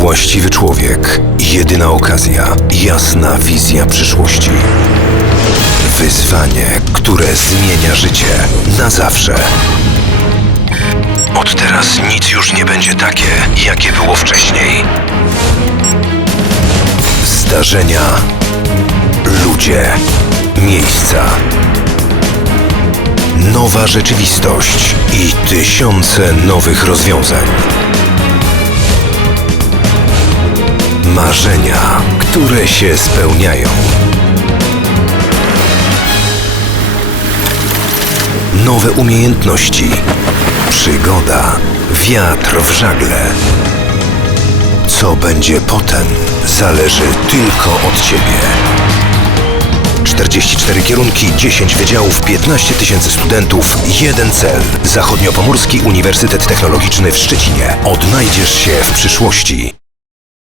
Właściwy człowiek, jedyna okazja, jasna wizja przyszłości. Wyzwanie, które zmienia życie na zawsze. Od teraz nic już nie będzie takie, jakie było wcześniej. Zdarzenia, ludzie, miejsca. Nowa rzeczywistość i tysiące nowych rozwiązań. Marzenia, które się spełniają. Nowe umiejętności. Przygoda, wiatr w żagle. Co będzie potem, zależy tylko od Ciebie. 44 kierunki, 10 wydziałów, 15 tysięcy studentów, jeden cel. Zachodniopomorski Uniwersytet Technologiczny w Szczecinie. Odnajdziesz się w przyszłości.